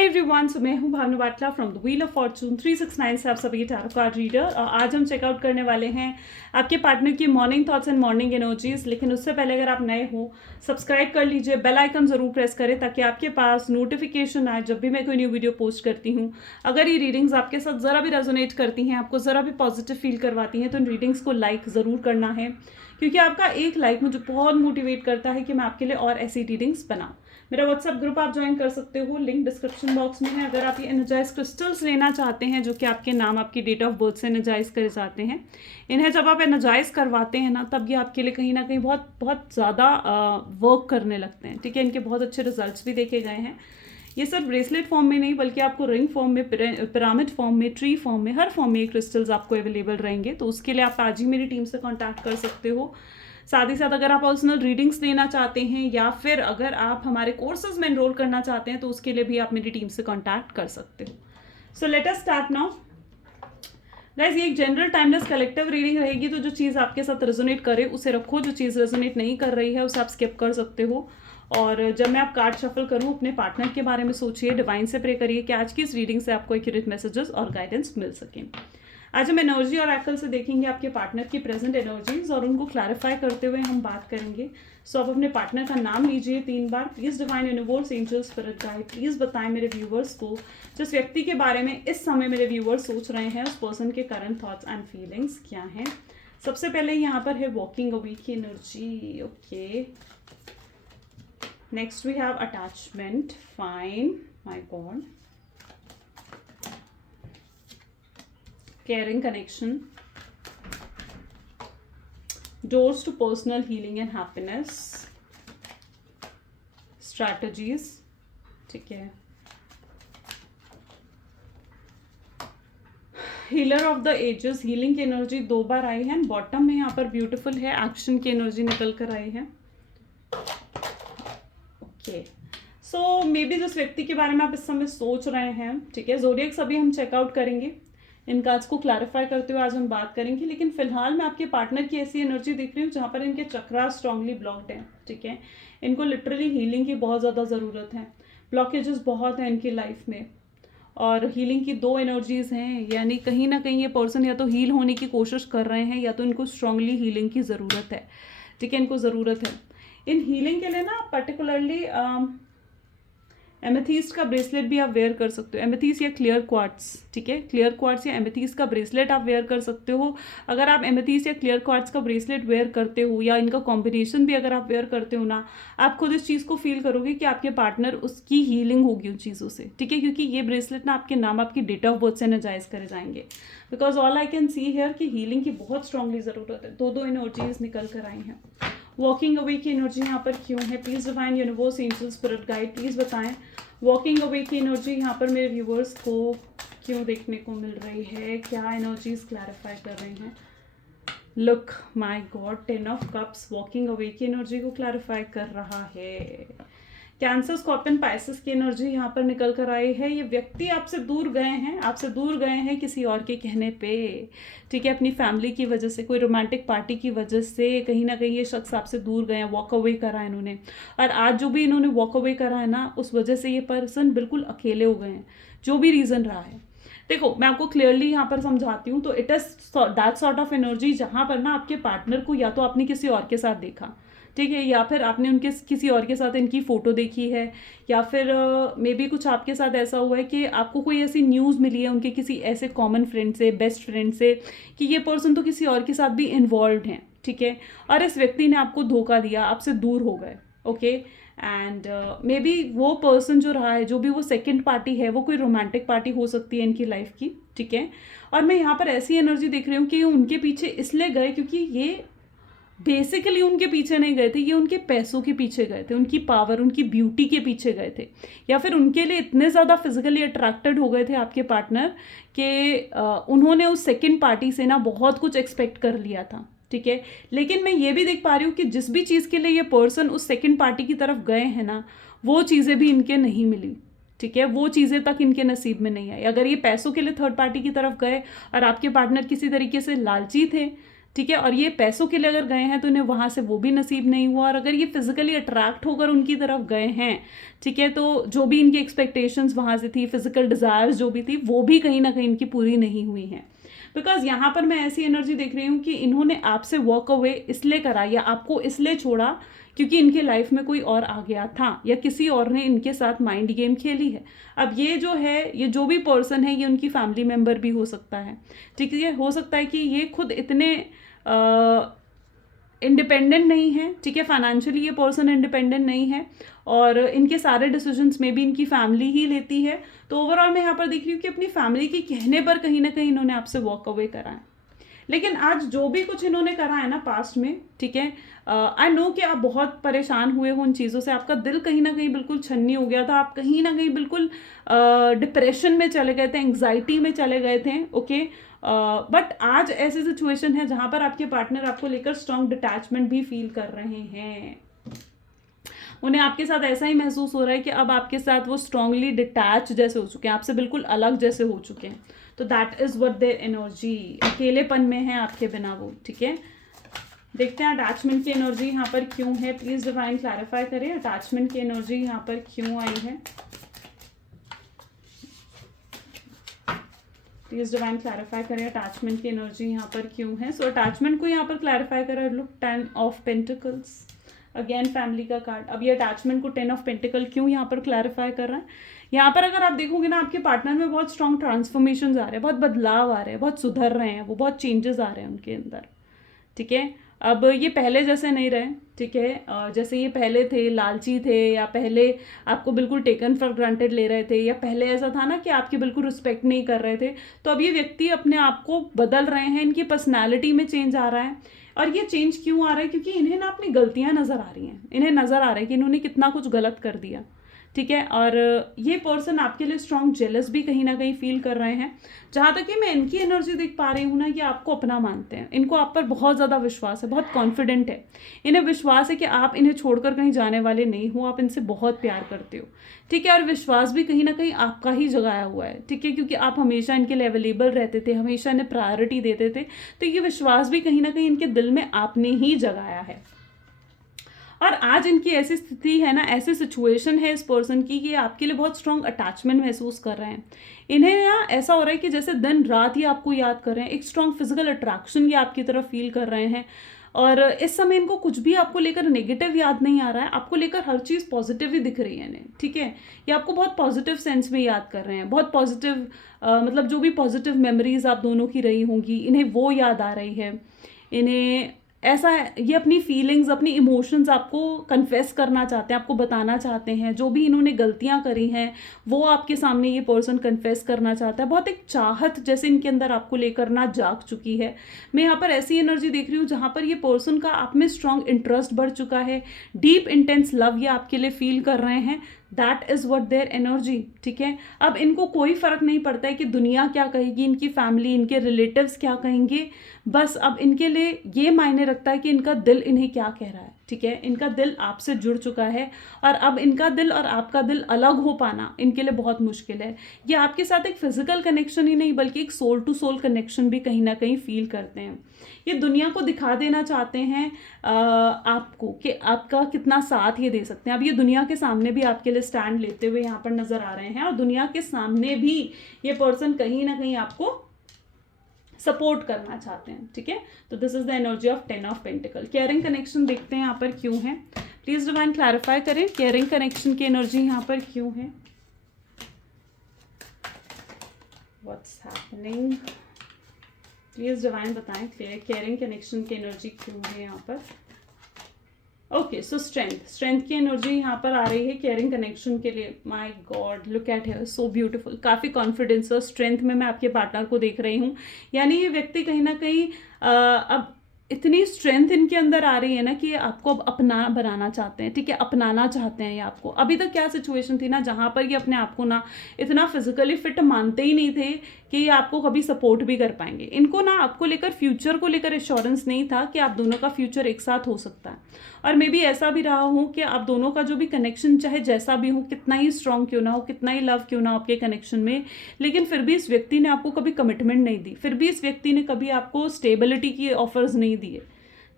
Hi everyone, so मैं हूं Bhavna Batla from the wheel of fortune 369 से आप सभी टैरो कार्ड रीडर। और आज हम चेकआउट करने वाले हैं आपके पार्टनर की morning thoughts and morning energies. लेकिन उससे पहले अगर आप नए हो, सब्सक्राइब कर लीजिए, बेल आइकन जरूर प्रेस करें ताकि आपके पास नोटिफिकेशन आए जब भी मैं कोई न्यू वीडियो पोस्ट करती हूँ। अगर ये रीडिंग्स आपके साथ ज़रा भी रेजोनेट करती हैं, आपको ज़रा भी पॉजिटिव फील करवाती हैं, तो इन रीडिंग्स को लाइक ज़रूर करना है, क्योंकि आपका एक लाइक मुझे बहुत मोटिवेट करता है कि मैं आपके लिए और ऐसी रीडिंग्स बनाऊँ। मेरा व्हाट्सएप ग्रुप आप ज्वाइन कर सकते हो, लिंक डिस्क्रिप्शन बॉक्स में है। अगर आप ये एनर्जाइज क्रिस्टल्स लेना चाहते हैं जो कि आपके नाम, आपकी डेट ऑफ बर्थ से एनर्जाइज करे जाते हैं, इन्हें जब आप एनर्जाइज करवाते हैं ना, तब ये आपके लिए कहीं ना कहीं बहुत बहुत ज़्यादा वर्क करने लगते हैं। ठीक है, इनके बहुत अच्छे रिजल्ट्स भी देखे गए हैं। ये सब ब्रेसलेट फॉर्म में नहीं, बल्कि आपको रिंग फॉर्म में, पिरामिड फॉर्म में, ट्री फॉर्म में, हर फॉर्म में ये क्रिस्टल्स आपको अवेलेबल रहेंगे। तो उसके लिए आप आज ही मेरी टीम से कॉन्टैक्ट कर सकते हो। साथ ही साथ अगर आप पर्सनल रीडिंग्स लेना चाहते हैं या फिर अगर आप हमारे कोर्सेज में एनरोल करना चाहते हैं, तो उसके लिए भी आप मेरी टीम से कॉन्टैक्ट कर सकते हो। So let us start now guys. ये एक जनरल टाइमलेस कलेक्टिव रीडिंग रहेगी, तो जो चीज़ आपके साथ रेजोनेट करे उसे रखो, जो चीज़ रेजोनेट नहीं कर रही है उसे आप स्किप कर सकते हो। और जब मैं आप कार्ड शफल करूँ, अपने पार्टनर के बारे में सोचिए, डिवाइन से प्रे करिए कि आज की इस रीडिंग से आपको एक्यूरेट मैसेजेस और गाइडेंस मिल सकें। आज हम एनर्जी और एक्ल से देखेंगे आपके पार्टनर की प्रेजेंट एनर्जीज और उनको क्लैरिफाई करते हुए हम बात करेंगे। सो आप अपने पार्टनर का नाम लीजिए 3 बार। Please divine universe, angels, spirit guide, please बताएं मेरे व्यूवर्स को जिस व्यक्ति के बारे में इस समय मेरे व्यूवर्स सोच रहे हैं, उस पर्सन के करंट थॉट्स एंड फीलिंग्स क्या हैं। सबसे पहले यहाँ पर है वॉकिंग अवे की energy. Okay, next we have attachment. Fine, my god. Caring connection, doors to personal healing and happiness, strategies, ठीक है, healer of the ages, healing की एनर्जी 2 बार आई है। बॉटम में यहाँ पर ब्यूटीफुल है, एक्शन की एनर्जी निकल कर आई है। ओके, सो मे बी जिस व्यक्ति के बारे में आप इस समय सोच रहे हैं, ठीक है, ज़ोडिएक्स अभी हम चेकआउट करेंगे, इन कार्ड्स को क्लैरिफाई करते हुए आज हम बात करेंगे। लेकिन फिलहाल मैं आपके पार्टनर की ऐसी एनर्जी देख रही हूँ जहाँ पर इनके चक्रा स्ट्रांगली ब्लॉक्ड हैं। ठीक है, इनको लिटरली हीलिंग की बहुत ज़्यादा ज़रूरत है। ब्लॉकेजेस बहुत हैं इनकी लाइफ में, और हीलिंग की 2 एनर्जीज हैं, यानी कहीं ना कहीं ये पर्सन या तो हील होने की कोशिश कर रहे हैं या तो इनको स्ट्रांगली हीलिंग की ज़रूरत है। ठीक है, इनको ज़रूरत है इन हीलिंग के लिए ना। पर्टिकुलरली एमेथीस्ट का ब्रेसलेट भी आप वेयर कर सकते हो, एमेथीस्ट या क्लियर क्वार्ट्स। ठीक है, क्लियर क्वार्ट्स या एमेथीस्ट का ब्रेसलेट आप वेयर कर सकते हो। अगर आप एमेथीस्ट या क्लियर क्वार्ट्स का ब्रेसलेट वेयर करते हो, या इनका कॉम्बिनेशन भी अगर आप वेयर करते हो ना, आप खुद इस चीज़ को फील करोगे कि आपके पार्टनर, उसकी हीलिंग होगी उन चीज़ों से। ठीक है, क्योंकि ये ब्रेसलेट ना आपके नाम, आपकी डेट ऑफ बर्थ से एनर्जाइज करे जाएंगे। Because all I can see here कि हीलिंग की बहुत स्ट्रांगली ज़रूरत है। 2 एनर्जीज निकल कर आई हैं। वॉकिंग अवे की एनर्जी यहाँ पर क्यों है? Please divine universe, angels, spirit guide, please बताएं वॉकिंग अवे की एनर्जी यहाँ पर मेरे व्यूवर्स को क्यों देखने को मिल रही है, क्या एनर्जीज क्लैरिफाई कर रही हैं। Look my God, 10 of cups walking away की एनर्जी को क्लैरिफाई कर रहा है। कैंसर, स्कॉर्पियन, पाइसेस की एनर्जी यहाँ पर निकल कर आई है। ये व्यक्ति आपसे दूर गए हैं, आपसे दूर गए हैं किसी और के कहने पे। ठीक है, अपनी फैमिली की वजह से, कोई रोमांटिक पार्टी की वजह से कहीं ना कहीं ये शख्स आपसे दूर गए हैं, वॉक अवे करा है इन्होंने। और आज जो भी इन्होंने वॉक अवे करा है ना, उस वजह से ये पर्सन बिल्कुल अकेले हो गए हैं, जो भी रीज़न रहा है। देखो, मैं आपको क्लियरली यहाँ पर समझाती हूँ। तो it is that sort of energy जहाँ पर ना आपके पार्टनर को या तो आपने किसी और के साथ देखा, ठीक है, या फिर आपने उनके किसी और के साथ इनकी फ़ोटो देखी है, या फिर मे बी कुछ आपके साथ ऐसा हुआ है कि आपको कोई ऐसी न्यूज़ मिली है उनके किसी ऐसे कॉमन फ्रेंड से, बेस्ट फ्रेंड से, कि ये पर्सन तो किसी और के साथ भी इन्वॉल्व हैं। ठीक है, और इस व्यक्ति ने आपको धोखा दिया, आपसे दूर हो गए। ओके, एंड मे बी वो पर्सन जो रहा है, जो भी वो सेकंड पार्टी है, वो कोई रोमांटिक पार्टी हो सकती है इनकी लाइफ की। ठीक है, और मैं यहाँ पर ऐसी एनर्जी देख रही हूँ कि उनके पीछे इसलिए गए क्योंकि ये बेसिकली उनके पीछे नहीं गए थे, ये उनके पैसों के पीछे गए थे, उनकी पावर, उनकी ब्यूटी के पीछे गए थे, या फिर उनके लिए इतने ज़्यादा फिजिकली अट्रैक्टेड हो गए थे आपके पार्टनर कि उन्होंने उस सेकंड पार्टी से ना बहुत कुछ एक्सपेक्ट कर लिया था। ठीक है, लेकिन मैं ये भी देख पा रही हूँ कि जिस भी चीज़ के लिए ये पर्सन उस सेकंड पार्टी की तरफ गए हैं ना, वो चीज़ें भी इनके नहीं मिली। ठीक है, वो चीज़ें तक इनके नसीब में नहीं आई। अगर ये पैसों के लिए थर्ड पार्टी की तरफ गए और आपके पार्टनर किसी तरीके से लालची थे, ठीक है, और ये पैसों के लिए अगर गए हैं तो इन्हें वहाँ से वो भी नसीब नहीं हुआ, और अगर ये फिजिकली अट्रैक्ट होकर उनकी तरफ गए हैं, ठीक है, तो जो भी इनकी एक्सपेक्टेशंस वहाँ से थी, फिजिकल डिज़ायर्स जो भी थी, वो भी कहीं ना कहीं इनकी पूरी नहीं हुई हैं। बिकॉज यहाँ पर मैं ऐसी एनर्जी देख रही हूँ कि इन्होंने आपसे वॉक अवे इसलिए करा या आपको इसलिए छोड़ा क्योंकि इनके लाइफ में कोई और आ गया था, या किसी और ने इनके साथ माइंड गेम खेली है। अब ये जो है, ये जो भी पर्सन है, ये उनकी फैमिली मेम्बर भी हो सकता है, ठीक है, हो सकता है कि ये खुद इतने इंडिपेंडेंट नहीं है, ठीक है, फाइनेंशियली ये पर्सन इंडिपेंडेंट नहीं है, और इनके सारे डिसीजंस में भी इनकी फैमिली ही लेती है। तो ओवरऑल मैं यहाँ पर देख रही हूँ कि अपनी फैमिली के कहने पर कहीं ना कहीं इन्होंने आपसे वॉक अवे करा है। लेकिन आज जो भी कुछ इन्होंने करा है ना पास्ट में, ठीक है, आई नो कि आप बहुत परेशान हुए हो उन चीज़ों से, आपका दिल कहीं ना कहीं बिल्कुल छन्नी हो गया था, आप कहीं ना कहीं बिल्कुल डिप्रेशन में चले गए थे, एंग्जाइटी में चले गए थे, ओके। बट आज ऐसी सिचुएशन है जहाँ पर आपके पार्टनर आपको लेकर स्ट्रॉन्ग डिटैचमेंट भी फील कर रहे हैं। उन्हें आपके साथ ऐसा ही महसूस हो रहा है कि अब आपके साथ वो स्ट्रांगली डिटैच जैसे हो चुके हैं, आपसे बिल्कुल अलग जैसे हो चुके हैं। तो that is what their energy, अकेलेपन में है आपके बिना वो, ठीक है। देखते हैं अटैचमेंट की एनर्जी यहाँ पर क्यों है, प्लीज डिवाइन क्लैरिफाई करें अटैचमेंट की एनर्जी यहाँ पर क्यों आई है। प्लीज डिवाइन क्लैरिफाई करें अटैचमेंट की एनर्जी यहाँ पर क्यों है। सो अटैचमेंट को यहाँ पर क्लैरिफाई करें, look 10 of pentacles, again family का कार्ड। अब ये अटैचमेंट को 10 ऑफ पेंटिकल क्यों यहाँ पर क्लैरिफाई कर रहा है। यहाँ पर अगर आप देखोगे ना, आपके पार्टनर में बहुत स्ट्रॉन्ग ट्रांसफॉर्मेशन आ रहे हैं, बहुत बदलाव आ रहे हैं, बहुत सुधर रहे हैं, वो बहुत चेंजेस आ रहे हैं उनके अंदर, ठीक है। अब ये पहले जैसे नहीं रहे, ठीक है, जैसे ये पहले थे लालची थे, या पहले आपको बिल्कुल टेकन फॉर ग्रांटेड ले रहे थे, या पहले ऐसा था ना कि आपकी बिल्कुल रिस्पेक्ट नहीं कर रहे थे। तो अब ये व्यक्ति अपने आप को बदल रहे हैं, इनकी पर्सनैलिटी में चेंज आ रहा है। और ये चेंज क्यों आ रहा है, क्योंकि इन्हें ना अपनी गलतियां नज़र आ रही हैं, इन्हें नज़र आ रहा है कि इन्होंने कितना कुछ गलत कर दिया, ठीक है। और ये पर्सन आपके लिए स्ट्रॉन्ग जेलस भी कहीं ना कहीं फील कर रहे हैं। जहाँ तक कि मैं इनकी एनर्जी देख पा रही हूँ ना, कि आपको अपना मानते हैं, इनको आप पर बहुत ज़्यादा विश्वास है, बहुत कॉन्फिडेंट है, इन्हें विश्वास है कि आप इन्हें छोड़कर कहीं जाने वाले नहीं हो, आप इनसे बहुत प्यार करते हो, ठीक है। और विश्वास भी कहीं ना कहीं आपका ही जगाया हुआ है, ठीक है, क्योंकि आप हमेशा इनके लिए अवेलेबल रहते थे, हमेशा इन्हें प्रायोरिटी देते थे। तो ये विश्वास भी कहीं ना कहीं इनके दिल में आपने ही जगाया है। और आज इनकी ऐसी स्थिति है ना, ऐसी सिचुएशन है इस पर्सन की कि आपके लिए बहुत स्ट्रॉन्ग अटैचमेंट महसूस कर रहे हैं। इन्हें ना ऐसा हो रहा है कि जैसे दिन रात ही आपको याद कर रहे हैं, एक स्ट्रॉन्ग फिजिकल अट्रैक्शन ये आपकी तरफ फील कर रहे हैं। और इस समय इनको कुछ भी आपको लेकर नेगेटिव याद नहीं आ रहा है, आपको लेकर हर चीज़ पॉजिटिव ही दिख रही है इन्हें, ठीक है। ये आपको बहुत पॉजिटिव सेंस में याद कर रहे हैं, बहुत पॉजिटिव, मतलब जो भी पॉजिटिव मेमोरीज आप दोनों की रही होंगी, इन्हें वो याद आ रही है। इन्हें ऐसा है, ये अपनी फीलिंग्स, अपनी इमोशंस आपको कन्फेस करना चाहते हैं, आपको बताना चाहते हैं, जो भी इन्होंने गलतियां करी हैं वो आपके सामने ये पर्सन कन्फेस करना चाहता है। बहुत एक चाहत जैसे इनके अंदर आपको लेकर ना जाग चुकी है। मैं यहाँ पर ऐसी एनर्जी देख रही हूँ जहाँ पर ये पर्सन का आप में स्ट्रॉन्ग इंटरेस्ट बढ़ चुका है, डीप इंटेंस लव ये आपके लिए फील कर रहे हैं। That is what their energy, ठीक है। अब इनको कोई फ़र्क नहीं पड़ता है कि दुनिया क्या कहेगी, इनकी फैमिली, इनके रिलेटिव्स क्या कहेंगे, बस अब इनके लिए ये मायने रखता है कि इनका दिल इन्हें क्या कह रहा है, ठीक है। इनका दिल आपसे जुड़ चुका है, और अब इनका दिल और आपका दिल अलग हो पाना इनके लिए बहुत मुश्किल है। ये आपके साथ एक फिजिकल कनेक्शन ही नहीं बल्कि एक सोल टू सोल कनेक्शन भी कहीं ना कहीं फील करते हैं। ये दुनिया को दिखा देना चाहते हैं आपको कि आपका कितना साथ ये दे सकते हैं। अब ये दुनिया के सामने भी आपके लिए स्टैंड लेते हुए यहाँ पर नजर आ रहे हैं, और दुनिया के सामने भी ये पर्सन कहीं ना कहीं आपको सपोर्ट करना चाहते हैं, ठीक है। तो this is the energy of 10 of pentacle. Caring connection देखते हैं यहाँ पर क्यों है, प्लीज डिवाइन क्लैरिफाई करें केयरिंग कनेक्शन की एनर्जी यहाँ पर क्यों है। व्हाट्स हैपनिंग, प्लीज डिवाइन बताएं केयरिंग कनेक्शन की एनर्जी क्यों है यहाँ पर। ओके, सो स्ट्रेंथ की एनर्जी यहाँ पर आ रही है केयरिंग कनेक्शन के लिए। My God, look at here, so beautiful. काफ़ी कॉन्फिडेंस और स्ट्रेंथ में मैं आपके पार्टनर को देख रही हूँ। यानी ये व्यक्ति कहीं ना कहीं अब इतनी स्ट्रेंथ इनके अंदर आ रही है ना कि आपको अब अपना बनाना चाहते हैं, ठीक है, अपनाना चाहते हैं ये आपको। अभी तक क्या सिचुएशन थी ना, जहाँ पर ये अपने आप को ना इतना फिजिकली फिट मानते ही नहीं थे कि ये आपको कभी सपोर्ट भी कर पाएंगे। इनको ना आपको लेकर, फ्यूचर को लेकर एश्योरेंस नहीं था कि आप दोनों का फ्यूचर एक साथ हो सकता है। और मे बी ऐसा भी रहा हो कि आप दोनों का जो भी कनेक्शन, चाहे जैसा भी हो, कितना ही स्ट्रांग क्यों ना हो, कितना ही लव क्यों ना हो आपके कनेक्शन में, लेकिन फिर भी इस व्यक्ति ने आपको कभी कमिटमेंट नहीं दी, फिर भी इस व्यक्ति ने कभी आपको स्टेबिलिटी की ऑफर्स नहीं दिए,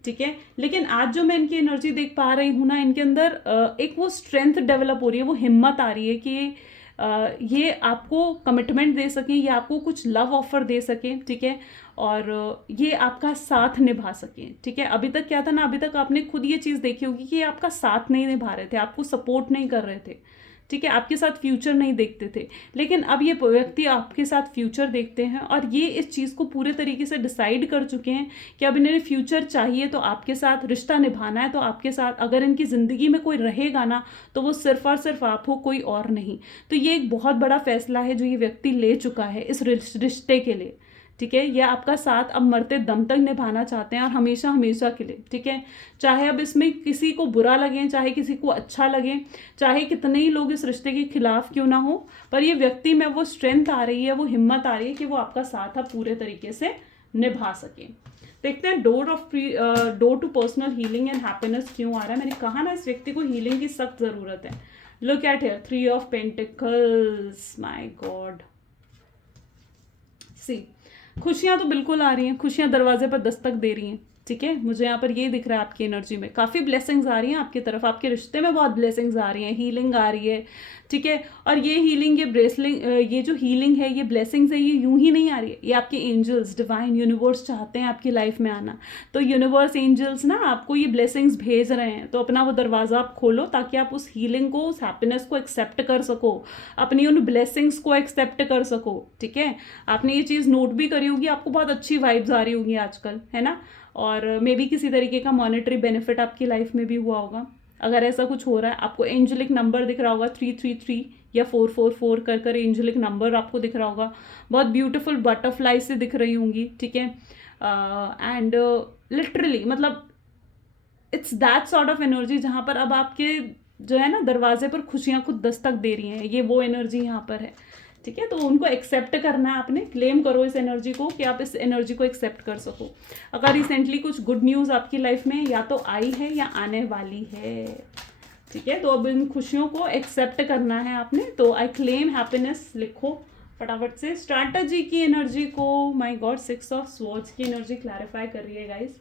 ठीक है। लेकिन आज जो मैं इनकी एनर्जी देख पा रही हूँ ना, इनके अंदर एक वो स्ट्रेंथ डेवलप हो रही है, वो हिम्मत आ रही है कि ये आपको कमिटमेंट दे सकें, ये आपको कुछ लव ऑफर दे सकें, ठीक है, और ये आपका साथ निभा सकें, ठीक है। अभी तक क्या था ना, अभी तक आपने खुद ये चीज़ देखी होगी कि ये आपका साथ नहीं निभा रहे थे, आपको सपोर्ट नहीं कर रहे थे, ठीक है, आपके साथ फ्यूचर नहीं देखते थे। लेकिन अब ये व्यक्ति आपके साथ फ्यूचर देखते हैं और ये इस चीज़ को पूरे तरीके से डिसाइड कर चुके हैं कि अब इन्हें फ्यूचर चाहिए तो आपके साथ रिश्ता निभाना है तो आपके साथ, अगर इनकी ज़िंदगी में कोई रहेगा ना तो वो सिर्फ और सिर्फ आप हो, कोई और नहीं। तो ये एक बहुत बड़ा फैसला है जो ये व्यक्ति ले चुका है इस रिश्ते के लिए, ठीक है। ये आपका साथ अब मरते दम तक निभाना चाहते हैं और हमेशा हमेशा के लिए, ठीक है। चाहे अब इसमें किसी को बुरा लगे, चाहे किसी को अच्छा लगे, चाहे कितने ही लोग इस रिश्ते के खिलाफ क्यों ना हो, पर ये व्यक्ति में वो स्ट्रेंथ आ रही है, वो हिम्मत आ रही है कि वो आपका साथ अब पूरे तरीके से निभा सके। देखते हैं door two personal healing and happiness क्यों आ रहा है। मैंने कहा ना, इस व्यक्ति को हीलिंग की सख्त ज़रूरत है। Look at here, 3 of pentacles, my god. See, खुशियां तो बिल्कुल आ रही हैं, खुशियां दरवाजे पर दस्तक दे रही हैं, ठीक है। मुझे यहाँ पर ये दिख रहा है, आपकी एनर्जी में काफ़ी ब्लेसिंग्स आ रही हैं आपकी तरफ, आपके रिश्ते में बहुत ब्लेसिंग्स आ रही हैं, हीलिंग आ रही है, ठीक है। और ये हीलिंग, ये जो हीलिंग है, ये ब्लेसिंग्स है, ये यूं ही नहीं आ रही है, ये आपके एंजल्स, डिवाइन यूनिवर्स चाहते हैं आपकी लाइफ में आना। तो यूनिवर्स, एंजल्स ना आपको ये ब्लेसिंग्स भेज रहे हैं, तो अपना वो दरवाज़ा आप खोलो ताकि आप उस हीलिंग को, उस हैप्पीनेस को एक्सेप्ट कर सको, अपनी उन ब्लेसिंग्स को एक्सेप्ट कर सको, ठीक है। आपने ये चीज़ नोट भी करी होगी, आपको बहुत अच्छी वाइब्स आ रही होगी आजकल, है ना। और मे बी किसी तरीके का मॉनेटरी बेनिफिट आपकी लाइफ में भी हुआ होगा। अगर ऐसा कुछ हो रहा है, आपको एंजेलिक नंबर दिख रहा होगा 333 या 444 कर एंजेलिक नंबर आपको दिख रहा होगा। बहुत ब्यूटीफुल बटरफ्लाई से दिख रही होंगी, ठीक है। एंड लिटरली मतलब it's that sort of energy जहाँ पर अब आपके जो है ना दरवाजे पर खुशियाँ खुद दस्तक दे रही हैं, ये वो एनर्जी यहाँ पर है, ठीक है। तो उनको एक्सेप्ट करना है आपने, क्लेम करो इस एनर्जी को कि आप इस एनर्जी को एक्सेप्ट कर सको। अगर रिसेंटली कुछ गुड न्यूज़ आपकी लाइफ में या तो आई है या आने वाली है, ठीक है, तो अब इन खुशियों को एक्सेप्ट करना है आपने। तो आई क्लेम हैप्पीनेस लिखो फटाफट से। स्ट्रैटेजी की एनर्जी को, माय गॉड, 6 ऑफ स्वॉर्ड्स की एनर्जी क्लैरिफाई कर रही है गाइस।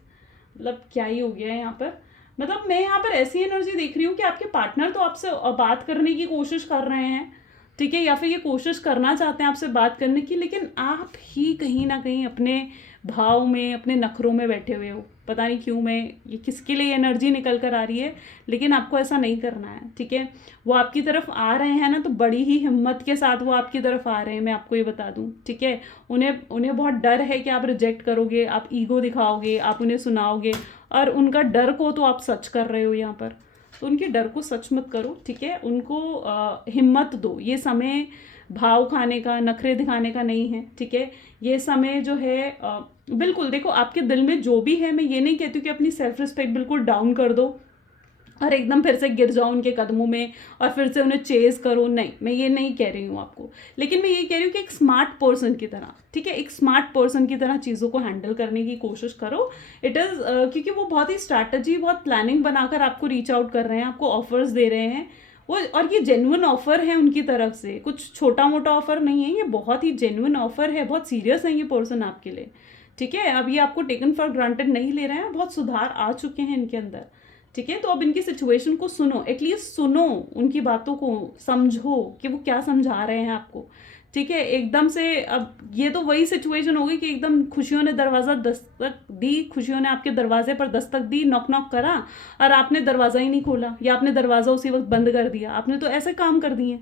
मतलब क्या ही हो गया है यहाँ पर। मतलब मैं यहाँ पर ऐसी एनर्जी देख रही हूँ कि आपके पार्टनर तो आपसे बात करने की कोशिश कर रहे हैं, ठीक है, या फिर ये कोशिश करना चाहते हैं आपसे बात करने की, लेकिन आप ही कहीं ना कहीं अपने भाव में, अपने नखरों में बैठे हुए हो। पता नहीं क्यों, मैं ये किसके लिए एनर्जी निकल कर आ रही है, लेकिन आपको ऐसा नहीं करना है, ठीक है। वो आपकी तरफ आ रहे हैं ना, तो बड़ी ही हिम्मत के साथ वो आपकी तरफ आ रहे हैं, मैं आपको ये बता दूं, ठीक है। उन्हें बहुत डर है कि आप रिजेक्ट करोगे, आप ईगो दिखाओगे, आप उन्हें सुनाओगे, और उनका डर को तो आप सच कर रहे हो यहाँ पर। तो उनके डर को सच मत करो, ठीक है। उनको हिम्मत दो। ये समय भाव खाने का, नखरे दिखाने का नहीं है, ठीक है। ये समय जो है बिल्कुल देखो, आपके दिल में जो भी है, मैं ये नहीं कहती हूँ कि अपनी सेल्फ रिस्पेक्ट बिल्कुल डाउन कर दो और एकदम फिर से गिर जाओ उनके कदमों में और फिर से उन्हें चेज करो, नहीं, मैं ये नहीं कह रही हूँ आपको। लेकिन मैं ये कह रही हूँ कि एक स्मार्ट पर्सन की तरह, ठीक है, एक स्मार्ट पर्सन की तरह चीज़ों को हैंडल करने की कोशिश करो। इट इज़ क्योंकि वो बहुत ही स्ट्रैटेजी, बहुत प्लानिंग बनाकर आपको रीच आउट कर रहे हैं, आपको ऑफर्स दे रहे हैं वो, और ये जेन्युइन ऑफर है उनकी तरफ से, कुछ छोटा मोटा ऑफर नहीं है, ये बहुत ही जेन्युइन ऑफर है, बहुत सीरियस है ये पर्सन आपके लिए, ठीक है। अब ये आपको टेकन फॉर ग्रांटेड नहीं ले रहे हैं, बहुत सुधार आ चुके हैं इनके अंदर, ठीक है। तो अब इनकी सिचुएशन को सुनो, एटलीस्ट सुनो, उनकी बातों को समझो कि वो क्या समझा रहे हैं आपको, ठीक है। एकदम से अब ये तो वही सिचुएशन होगी कि एकदम खुशियों ने दरवाज़ा दस्तक दी, खुशियों ने आपके दरवाजे पर दस्तक दी, नॉक नॉक करा और आपने दरवाज़ा ही नहीं खोला, या आपने दरवाज़ा उसी वक्त बंद कर दिया, आपने तो ऐसे काम कर दिए।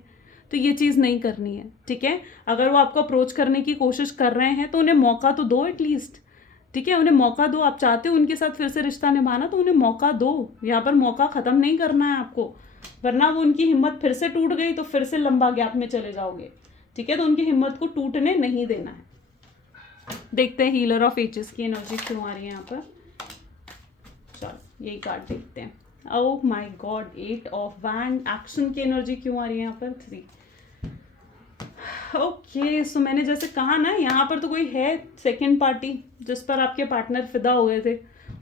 तो ये चीज़ नहीं करनी है, ठीक है। अगर वो आपको अप्रोच करने की कोशिश कर रहे हैं तो उन्हें मौका तो दो एटलीस्ट, ठीक है, उन्हें मौका दो। आप चाहते हो उनके साथ फिर से रिश्ता निभाना, तो उन्हें मौका दो। यहाँ पर मौका ख़त्म नहीं करना है आपको, वरना वो उनकी हिम्मत फिर से टूट गई तो फिर से लंबा गैप में चले जाओगे, ठीक है। तो उनकी हिम्मत को टूटने नहीं देना है। देखते हैं हीलर ऑफ एजेस की एनर्जी क्यों आ रही है यहाँ पर। चलो यही कार्ड देखते हैं। Oh my God, 8 of wand, action की एनर्जी क्यों आ रही है यहाँ पर। 3 ओके, सो मैंने जैसे कहा ना, यहाँ पर तो कोई है सेकंड पार्टी जिस पर आपके पार्टनर फिदा हो गए थे।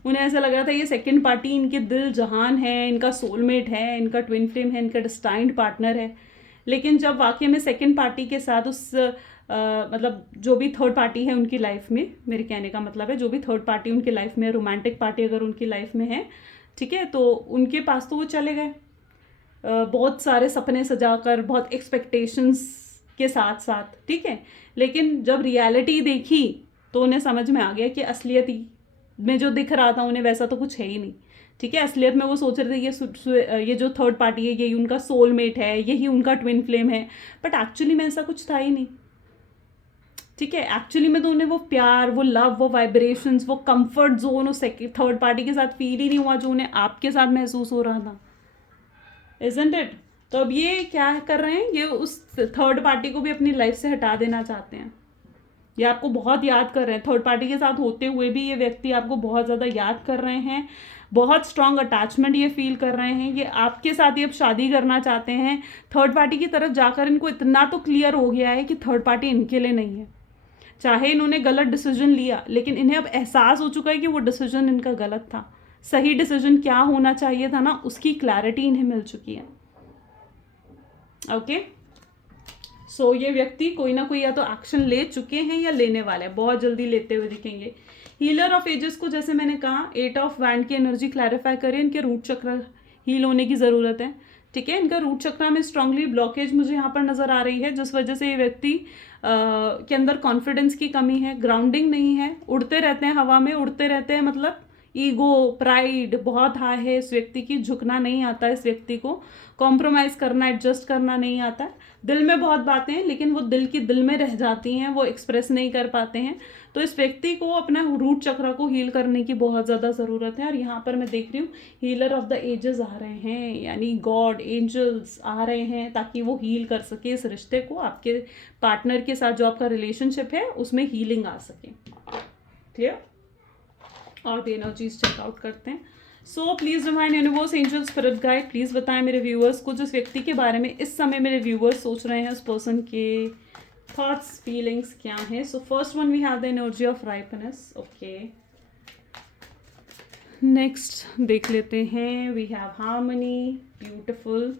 उन्हें ऐसा लग रहा था ये सेकंड पार्टी इनके दिल जहान है, इनका सोलमेट है, इनका ट्विन फ्लेम है, इनका डिस्टाइंड पार्टनर है। लेकिन जब वाकई में सेकंड पार्टी के साथ उस मतलब जो भी थर्ड पार्टी है उनकी लाइफ में, मेरे कहने का मतलब है जो भी थर्ड पार्टी उनकी लाइफ में, रोमांटिक पार्टी अगर उनकी लाइफ में है, ठीक है, तो उनके पास तो वो चले गए बहुत सारे सपने सजाकर, बहुत एक्सपेक्टेशंस के साथ साथ, ठीक है। लेकिन जब रियलिटी देखी तो उन्हें समझ में आ गया कि असलियत में जो दिख रहा था उन्हें वैसा तो कुछ है ही नहीं, ठीक है। असलियत में वो सोच रहे थे ये जो थर्ड पार्टी है यही उनका सोलमेट है, यही उनका ट्विन फ्लेम है, बट एक्चुअली में ऐसा कुछ था ही नहीं, ठीक है। एक्चुअली में तो उन्हें वो प्यार, वो लव, वो वाइब्रेशंस, वो कंफर्ट जोन उस थर्ड पार्टी के साथ फील ही नहीं हुआ जो उन्हें आपके साथ महसूस हो रहा था, इजंट इट। तो अब ये क्या कर रहे हैं, ये उस थर्ड पार्टी को भी अपनी लाइफ से हटा देना चाहते हैं। ये आपको बहुत याद कर रहे हैं, थर्ड पार्टी के साथ होते हुए भी ये व्यक्ति आपको बहुत ज़्यादा याद कर रहे हैं, बहुत स्ट्रॉन्ग अटैचमेंट ये फील कर रहे हैं। ये आपके साथ ही अब शादी करना चाहते हैं। थर्ड पार्टी की तरफ जाकर इनको इतना तो क्लियर हो गया है कि थर्ड पार्टी इनके लिए नहीं है। चाहे इन्होंने गलत डिसीजन लिया, लेकिन इन्हें अब एहसास हो चुका है कि वो डिसीजन इनका गलत था। सही डिसीजन क्या होना चाहिए था ना, उसकी क्लैरिटी इन्हें मिल चुकी है। ओके, सो ये व्यक्ति कोई ना कोई या तो एक्शन ले चुके हैं या लेने वाले हैं, बहुत जल्दी लेते हुए दिखेंगे। हीलर ऑफ एजेस को जैसे मैंने कहा, 8 ऑफ वैंड की एनर्जी क्लैरिफाई करें, इनके रूट चक्र हील होने की ज़रूरत है, ठीक है। इनका रूट चक्र में स्ट्रांगली ब्लॉकेज मुझे यहाँ पर नज़र आ रही है, जिस वजह से ये व्यक्ति के अंदर कॉन्फिडेंस की कमी है, ग्राउंडिंग नहीं है, उड़ते रहते हैं हवा में, उड़ते रहते हैं, मतलब ईगो, प्राइड बहुत हाई है इस व्यक्ति की, झुकना नहीं आता इस व्यक्ति को, कॉम्प्रोमाइज़ करना, एडजस्ट करना नहीं आता है। दिल में बहुत बातें हैं लेकिन वो दिल की दिल में रह जाती हैं, वो एक्सप्रेस नहीं कर पाते हैं। तो इस व्यक्ति को अपना रूट चक्र को हील करने की बहुत ज़्यादा ज़रूरत है। और यहाँ पर मैं देख रही हूँ हीलर ऑफ द एजेस आ रहे हैं, यानी गॉड, एंजल्स आ रहे हैं ताकि वो हील कर सके इस रिश्ते को, आपके पार्टनर के साथ जो आपका रिलेशनशिप है उसमें हीलिंग आ सके। क्लियर? और भी एनर्जीज चेकआउट करते हैं। So please divine universe, angel, spirit guide, please बताएं मेरे व्यूअर्स को जिस व्यक्ति के बारे में इस समय मेरे व्यूअर्स सोच रहे हैं, उस पर्सन के थॉट्स, फीलिंग्स क्या हैं। So first one we have the energy of ripeness. Okay, next देख लेते हैं, we have harmony, beautiful,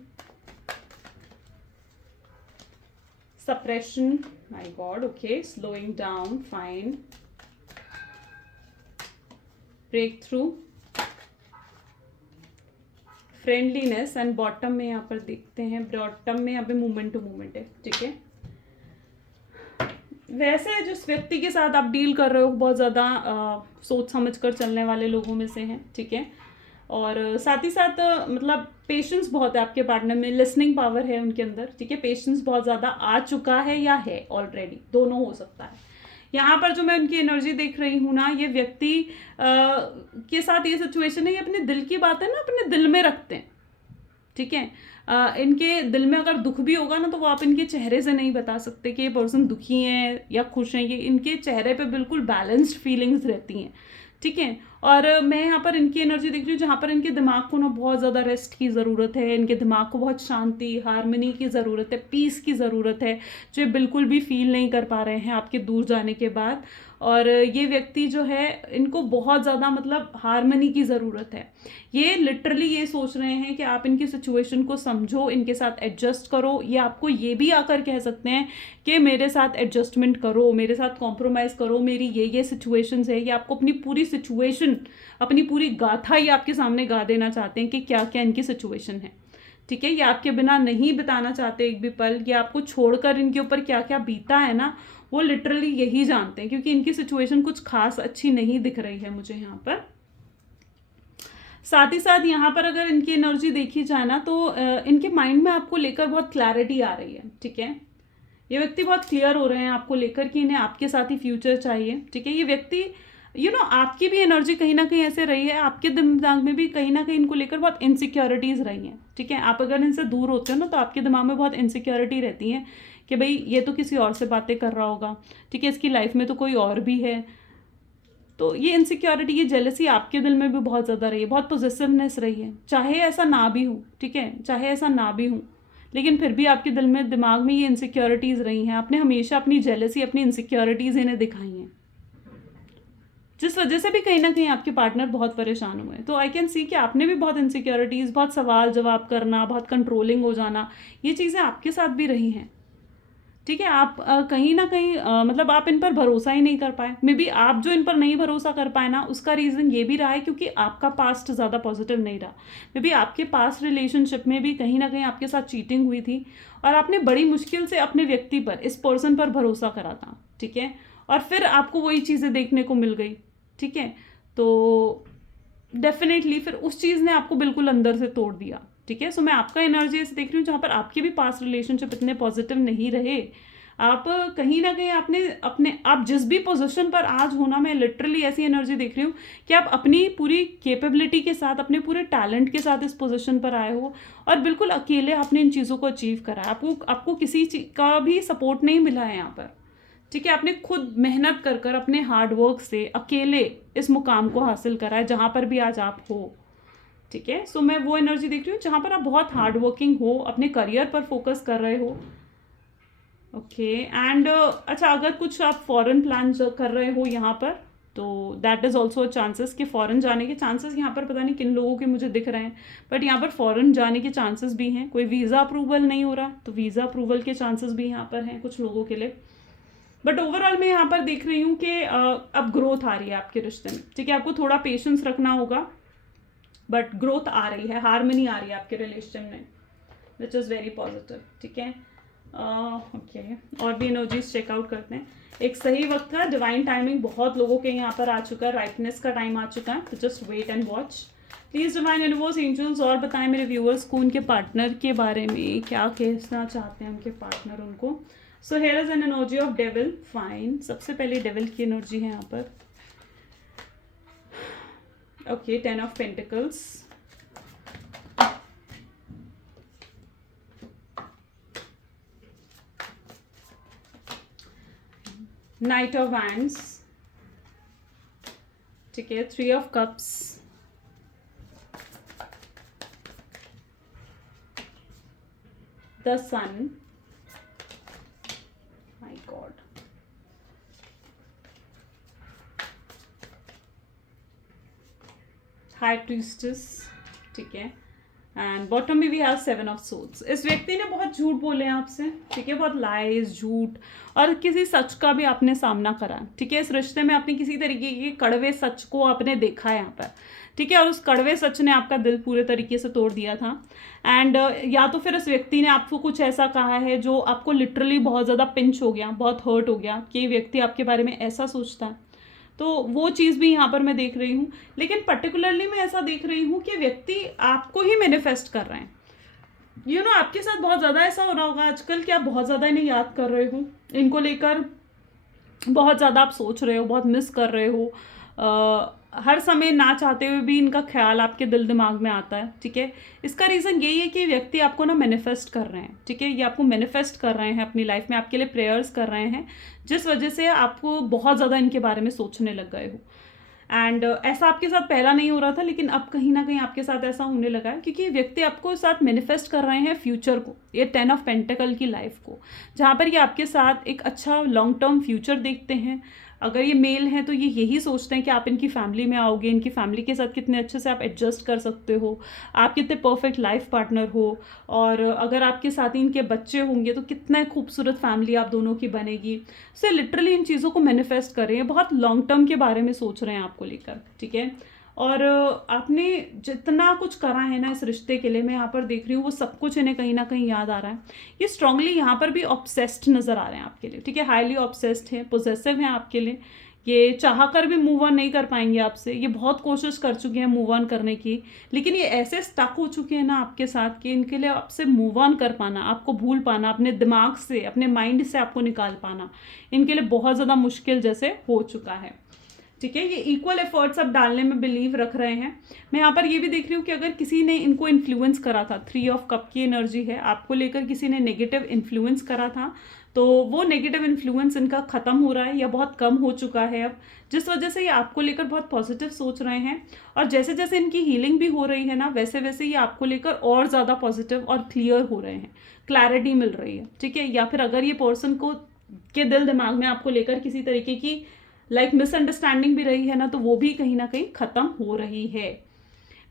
suppression, my god, okay, slowing down, fine, breakthrough, friendliness, and bottom में यहाँ पर देखते हैं, बॉटम में यहाँ पे मूवमेंट टू मूवमेंट है, ठीक है। वैसे जिस व्यक्ति के साथ आप डील कर रहे हो बहुत ज़्यादा सोच समझ कर चलने वाले लोगों में से हैं, ठीक है। और साथ ही साथ मतलब पेशेंस बहुत है आपके पार्टनर में, लिसनिंग पावर है उनके अंदर, ठीक है। पेशेंस बहुत ज़्यादा आ चुका है या है ऑलरेडी, दोनों हो सकता है। यहाँ पर जो मैं उनकी एनर्जी देख रही हूँ ना, ये व्यक्ति के साथ ये सिचुएशन है, ये अपने दिल की बात है ना अपने दिल में रखते हैं, ठीक है। इनके दिल में अगर दुख भी होगा ना तो वो आप इनके चेहरे से नहीं बता सकते कि ये पर्सन दुखी हैं या खुश हैं, ये इनके चेहरे पे बिल्कुल बैलेंस्ड फीलिंग्स रहती हैं, ठीक है। और मैं यहाँ पर इनकी एनर्जी देख रही हूँ जहाँ पर इनके दिमाग को ना बहुत ज़्यादा रेस्ट की ज़रूरत है, इनके दिमाग को बहुत शांति, हार्मनी की ज़रूरत है, पीस की ज़रूरत है, जो बिल्कुल भी फील नहीं कर पा रहे हैं आपके दूर जाने के बाद। और ये व्यक्ति जो है इनको बहुत ज़्यादा मतलब हार्मनी की ज़रूरत है। ये लिटरली ये सोच रहे हैं कि आप इनकी सिचुएशन को समझो, इनके साथ एडजस्ट करो। ये आपको ये भी आकर कह सकते हैं कि मेरे साथ एडजस्टमेंट करो, मेरे साथ कॉम्प्रोमाइज़ करो, मेरी ये सिचुएशंस है। ये आपको अपनी पूरी सिचुएशन, अपनी पूरी गाथा ये आपके सामने गा देना चाहते हैं कि क्या क्या इनकी सिचुएशन है, ठीक है। ये आपके बिना नहीं बिताना चाहते एक भी पल, ये आपको छोड़कर इनके ऊपर क्या क्या बीता है ना, वो लिटरली यही जानते हैं, क्योंकि इनकी सिचुएशन कुछ खास अच्छी नहीं दिख रही है मुझे यहाँ पर। साथ ही साथ यहाँ पर अगर इनकी एनर्जी देखी जाए ना तो इनके माइंड में आपको लेकर बहुत क्लैरिटी आ रही है, ठीक है। ये व्यक्ति बहुत क्लियर हो रहे हैं आपको लेकर कि इन्हें आपके साथ ही फ्यूचर चाहिए, ठीक है। ये व्यक्ति आपकी भी एनर्जी कहीं ना कहीं ऐसे रही है, आपके दिमाग में भी कहीं ना कहीं इनको लेकर बहुत इनसिक्योरिटीज़ रही हैं, ठीक है। आप अगर इनसे दूर होते हो ना तो आपके दिमाग में बहुत इनसिक्योरिटी रहती है कि भाई ये तो किसी और से बातें कर रहा होगा, ठीक है, इसकी लाइफ में तो कोई और भी है। तो ये इनसिक्योरिटी, ये जेलसी आपके दिल में भी बहुत ज़्यादा रही है, बहुत पॉजिटिवनेस रही है। चाहे ऐसा ना भी हो, ठीक है, चाहे ऐसा ना भी हो, लेकिन फिर भी आपके दिल में दिमाग में ये इनसिक्योरिटीज़ रही हैं, आपने हमेशा अपनी जेलसी अपनी इनसिक्योरिटीज़ इन्हें दिखाई हैं, जिस वजह से भी कहीं ना कहीं आपके पार्टनर बहुत परेशान हुए हैं। तो आई कैन सी कि आपने भी बहुत इनसिक्योरिटीज़, बहुत सवाल जवाब करना, बहुत कंट्रोलिंग हो जाना, ये चीज़ें आपके साथ भी रही हैं। ठीक है, आप कहीं ना कहीं मतलब आप इन पर भरोसा ही नहीं कर पाए। मे बी आप जो इन पर नहीं भरोसा कर पाए ना, उसका रीज़न ये भी रहा है क्योंकि आपका पास्ट ज़्यादा पॉजिटिव नहीं रहा। मे बी आपके पास्ट रिलेशनशिप में भी कहीं ना कहीं आपके साथ चीटिंग हुई थी और आपने बड़ी मुश्किल से अपने व्यक्ति पर, इस पर्सन पर भरोसा करा था। ठीक है, और फिर आपको वही चीज़ें देखने को मिल गई। ठीक है, तो डेफिनेटली फिर उस चीज़ ने आपको बिल्कुल अंदर से तोड़ दिया। ठीक है, सो मैं आपका एनर्जी ऐसे देख रही हूँ जहाँ पर आपके भी पास्ट रिलेशनशिप इतने पॉजिटिव नहीं रहे। आप कहीं ना कहीं आपने अपने आप जिस भी पोजीशन पर आज हो ना, मैं लिटरली ऐसी एनर्जी देख रही हूँ कि आप अपनी पूरी कैपेबिलिटी के साथ, अपने पूरे टैलेंट के साथ इस पोजीशन पर आए हो और बिल्कुल अकेले आपने इन चीज़ों को अचीव करा है। आपको किसी का भी सपोर्ट नहीं मिला है यहाँ पर। ठीक है, आपने खुद मेहनत कर कर अपने हार्ड वर्क से अकेले इस मुकाम को हासिल करा है जहाँ पर भी आज आप हो। ठीक है, सो मैं वो एनर्जी देख रही हूँ जहाँ पर आप बहुत हार्ड वर्किंग हो, अपने करियर पर फोकस कर रहे हो। ओके, एंड अच्छा, अगर कुछ आप फॉरेन प्लान कर रहे हो यहाँ पर, तो दैट इज़ ऑल्सो चांसेस कि फ़ॉरेन जाने के चांसेस यहाँ पर पता नहीं किन लोगों के मुझे दिख रहे हैं, बट यहाँ पर फ़ॉरेन जाने के चांसेस भी हैं। कोई वीज़ा अप्रूवल नहीं हो रहा, तो वीज़ा अप्रूवल के चांसेस भी यहाँ पर हैं कुछ लोगों के लिए। बट ओवरऑल मैं यहाँ पर देख रही हूँ कि अब ग्रोथ आ रही है आपके रिश्ते में। ठीक है, आपको थोड़ा पेशेंस रखना होगा, बट ग्रोथ आ रही है, हार्मनी आ रही है आपके रिलेशन में, विच इज़ वेरी पॉजिटिव। ठीक है, ओके, और भी एनर्जीज चेकआउट करते हैं। एक सही वक्त का डिवाइन टाइमिंग बहुत लोगों के यहाँ पर आ चुका है, राइटनेस का टाइम आ चुका है, तो just wait and watch. Please divine universe angels और बताएं मेरे व्यूअर्स को उनके पार्टनर के बारे में, क्या कहना चाहते हैं उनके पार्टनर उनको। So here is an energy of devil. Fine, सबसे पहले डेविल की एनर्जी है यहाँ पर। Okay, 10 of pentacles, knight of wands. ठीक है, 3 of cups, the sun, my god, high priestess. ठीक है, एंड बॉटम में भी हैव 7 ऑफ सोर्ड्स। इस व्यक्ति ने बहुत झूठ बोले हैं आपसे। ठीक है, बहुत लाइज, झूठ और किसी सच का भी आपने सामना करा। ठीक है, इस रिश्ते में आपने किसी तरीके के कड़वे सच को आपने देखा है यहाँ पर। ठीक है, और उस कड़वे सच ने आपका दिल पूरे तरीके से तोड़ दिया था। एंड या तो फिर इस व्यक्ति ने आपको कुछ ऐसा कहा है जो आपको लिटरली बहुत ज़्यादा पिंच हो गया, बहुत हर्ट हो गया कि ये व्यक्ति आपके बारे में ऐसा सोचता है। तो वो चीज़ भी यहाँ पर मैं देख रही हूँ, लेकिन पर्टिकुलरली मैं ऐसा देख रही हूँ कि व्यक्ति आपको ही मैनिफेस्ट कर रहे हैं। यू नो, आपके साथ बहुत ज़्यादा ऐसा हो रहा होगा आजकल कि आप बहुत ज़्यादा इन्हें याद कर रहे हो, इनको लेकर बहुत ज़्यादा आप सोच रहे हो, बहुत मिस कर रहे हो। हर समय ना चाहते हुए भी इनका ख्याल आपके दिल दिमाग में आता है। ठीक है, इसका रीज़न यही है कि व्यक्ति आपको ना मैनिफेस्ट कर रहे हैं। ठीक है, ये आपको मैनिफेस्ट कर रहे हैं अपनी लाइफ में, आपके लिए प्रेयर्स कर रहे हैं, जिस वजह से आपको बहुत ज़्यादा इनके बारे में सोचने लग गए हो। एंड ऐसा आपके साथ पहला नहीं हो रहा था, लेकिन अब कहीं ना कहीं आपके साथ ऐसा होने लगा है क्योंकि व्यक्ति आपको साथ मैनिफेस्ट कर रहे हैं फ्यूचर को, ये 10 ऑफ पेंटिकल की लाइफ को, जहाँ पर ये आपके साथ एक अच्छा लॉन्ग टर्म फ्यूचर देखते हैं। अगर ये मेल हैं तो ये यही सोचते हैं कि आप इनकी फैमिली में आओगे, इनकी फैमिली के साथ कितने अच्छे से आप एडजस्ट कर सकते हो, आप कितने परफेक्ट लाइफ पार्टनर हो, और अगर आपके साथ ही इनके बच्चे होंगे तो कितना खूबसूरत फैमिली आप दोनों की बनेगी। सो लिटरली इन चीज़ों को मैनिफेस्ट कर रहे हैं, बहुत लॉन्ग टर्म के बारे में सोच रहे हैं आपको लेकर। ठीक है, और आपने जितना कुछ करा है ना इस रिश्ते के लिए, मैं यहाँ पर देख रही हूँ वो सब कुछ इन्हें कहीं ना कहीं याद आ रहा है। ये स्ट्रांगली यहाँ पर भी ऑब्सेस्ड नज़र आ रहे हैं आपके लिए। ठीक है, हाईली ऑब्सेस्ड है, पोजेसिव हैं आपके लिए। ये चाह कर भी मूव ऑन नहीं कर पाएंगे आपसे, ये बहुत कोशिश कर चुके हैं मूव ऑन करने की, लेकिन ये ऐसे स्टक हो चुके हैं ना आपके साथ कि इनके लिए आपसे मूव ऑन कर पाना, आपको भूल पाना, अपने दिमाग से, अपने माइंड से आपको निकाल पाना इनके लिए बहुत ज़्यादा मुश्किल जैसे हो चुका है। ठीक है, ये इक्वल एफर्ट्स अब डालने में बिलीव रख रहे हैं। मैं यहाँ पर ये भी देख रही हूँ कि अगर किसी ने इनको इन्फ्लुएंस करा था, 3 ऑफ कप की एनर्जी है, आपको लेकर किसी ने नेगेटिव इन्फ्लुएंस करा था, तो वो नेगेटिव इन्फ्लुएंस इनका ख़त्म हो रहा है या बहुत कम हो चुका है अब, जिस वजह से ये आपको लेकर बहुत पॉजिटिव सोच रहे हैं। और जैसे जैसे इनकी हीलिंग भी हो रही है ना, वैसे वैसे ये आपको लेकर और ज़्यादा पॉजिटिव और क्लियर हो रहे हैं, क्लैरिटी मिल रही है, ठीक है। या फिर अगर ये पर्सन को के दिल दिमाग में आपको लेकर किसी तरीके की मिसअंडरस्टैंडिंग भी रही है ना, तो वो भी कहीं ना कहीं ख़त्म हो रही है।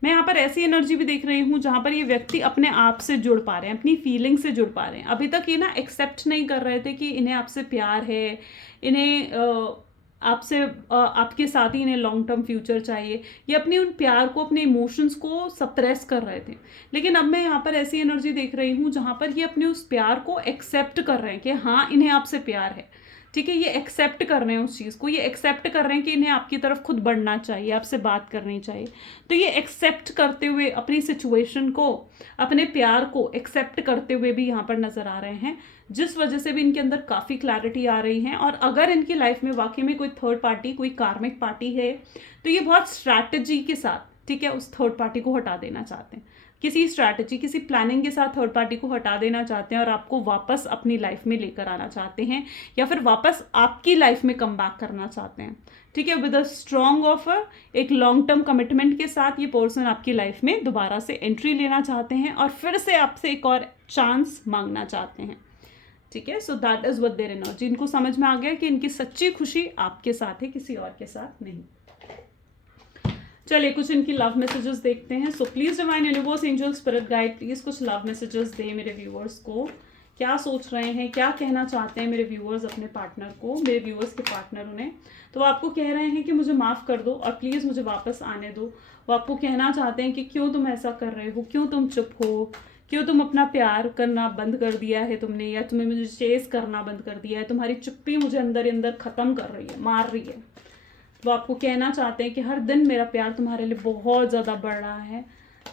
मैं यहाँ पर ऐसी एनर्जी भी देख रही हूँ जहाँ पर ये व्यक्ति अपने आप से जुड़ पा रहे हैं, अपनी फीलिंग से जुड़ पा रहे हैं। अभी तक ये ना एक्सेप्ट नहीं कर रहे थे कि इन्हें आपसे प्यार है, इन्हें आपसे आपके साथ ही इन्हें लॉन्ग टर्म फ्यूचर चाहिए। ये अपने उन प्यार को, अपने इमोशंस को सप्रेस कर रहे थे। लेकिन अब मैं यहाँ पर ऐसी एनर्जी देख रही हूँ जहाँ पर ये अपने उस प्यार को एक्सेप्ट कर रहे हैं कि हाँ, इन्हें आपसे प्यार है, ठीक है। ये एक्सेप्ट कर रहे हैं उस चीज़ को, ये एक्सेप्ट कर रहे हैं कि इन्हें आपकी तरफ खुद बढ़ना चाहिए, आपसे बात करनी चाहिए। तो ये एक्सेप्ट करते हुए अपनी सिचुएशन को, अपने प्यार को एक्सेप्ट करते हुए भी यहाँ पर नज़र आ रहे हैं, जिस वजह से भी इनके अंदर काफ़ी क्लैरिटी आ रही है। और अगर इनकी लाइफ में वाकई में कोई थर्ड पार्टी, कोई कार्मिक पार्टी है, तो ये बहुत स्ट्रैटेजी के साथ, ठीक है, उस थर्ड पार्टी को हटा देना चाहते हैं। किसी स्ट्रैटेजी, किसी प्लानिंग के साथ थर्ड पार्टी को हटा देना चाहते हैं और आपको वापस अपनी लाइफ में लेकर आना चाहते हैं, या फिर वापस आपकी लाइफ में कम बैक करना चाहते हैं, ठीक है। विद अ स्ट्रॉन्ग ऑफर, एक लॉन्ग टर्म कमिटमेंट के साथ ये पर्सन आपकी लाइफ में दोबारा से एंट्री लेना चाहते हैं और फिर से आपसे एक और चांस मांगना चाहते हैं, ठीक है। So that is what their energy. इनको समझ में आ गया कि इनकी सच्ची खुशी आपके साथ है, किसी और के साथ नहीं। चलिए कुछ इनकी लव मैसेजेस देखते हैं। So please divine universe, angel, spirit guide, please कुछ लव मैसेजेस दें मेरे व्यूअर्स को। क्या सोच रहे हैं, क्या कहना चाहते हैं मेरे व्यूअर्स अपने पार्टनर को, मेरे व्यूअर्स के पार्टनर उन्हें। तो वो आपको कह रहे हैं कि मुझे माफ़ कर दो और प्लीज़ मुझे वापस आने दो। वो आपको कहना चाहते हैं कि क्यों तुम ऐसा कर रहे हो, क्यों तुम चुप हो, क्यों तुम अपना प्यार करना बंद कर दिया है तुमने, या तुम्हें मुझे चेस करना बंद कर दिया है। तुम्हारी चुप्पी मुझे अंदर अंदर ख़त्म कर रही है, मार रही है। वो आपको कहना चाहते हैं कि हर दिन मेरा प्यार तुम्हारे लिए बहुत ज़्यादा बढ़ रहा है,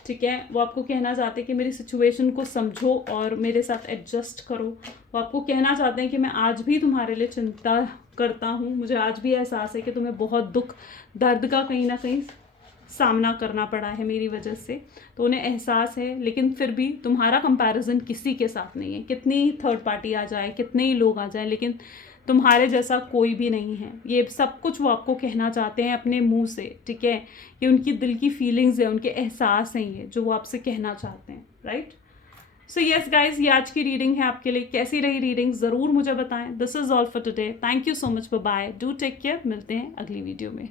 ठीक है। वो आपको कहना चाहते हैं कि मेरी सिचुएशन को समझो और मेरे साथ एडजस्ट करो। वो आपको कहना चाहते हैं कि मैं आज भी तुम्हारे लिए चिंता करता हूँ, मुझे आज भी एहसास है कि तुम्हें बहुत दुख, दर्द का कहीं ना कहीं सामना करना पड़ा है मेरी वजह से। तो उन्हें एहसास है, लेकिन फिर भी तुम्हारा कंपैरिजन किसी के साथ नहीं है। कितनी ही थर्ड पार्टी आ जाए, कितने ही लोग आ जाए, लेकिन तुम्हारे जैसा कोई भी नहीं है। ये सब कुछ वो आपको कहना चाहते हैं अपने मुंह से, ठीक है। ये उनकी दिल की फीलिंग्स है, उनके एहसास हैं ये, जो वो आपसे कहना चाहते हैं, राइट। सो यस गाइज, ये आज की रीडिंग है आपके लिए। कैसी रही रीडिंग ज़रूर मुझे बताएं। This is all for today. Thank you so much, bye, do take care. मिलते हैं अगली वीडियो में।